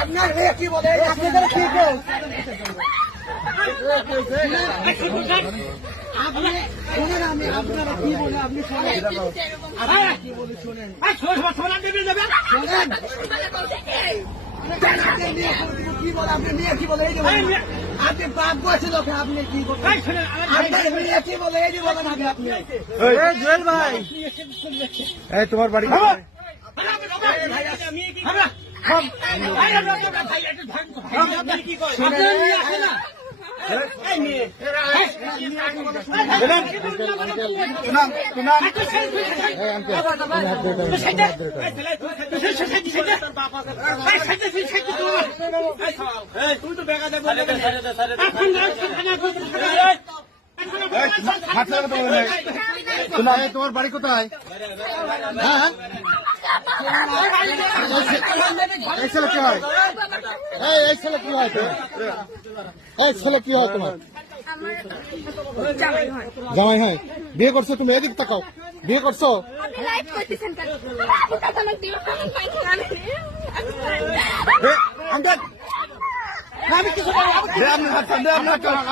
আপনার মেয়ে কি বলে আপনাদের কি আপনি শোনেন, আমি আপনারা কি বলে আপনি শোনেন, কি বলে শোনেন, কি বলে আপনি মেয়ে কি বলে এই যে আপনি বাপ বসে লোকে আপনি কি বলেন, আপনার মেয়ে কি বলে এই যে বলেন আগে আপনি। জুয়েল ভাই, তোমার বাড়ি তোমার বাড়ি কোথায়? হ্যাঁ, এই ছেলে কি হয়? এই ছেলে কি হয়? এই ছেলে কি হয় তোমার? জামাই হয়। বিয়ে করছো তুমি? এদিক তাকাও, বিয়ে করছো?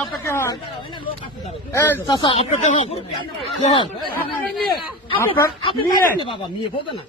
আপনাকে হন চাষা, আপনাকে হন কে হন? আপনার বাবা মেয়ে বলবে না।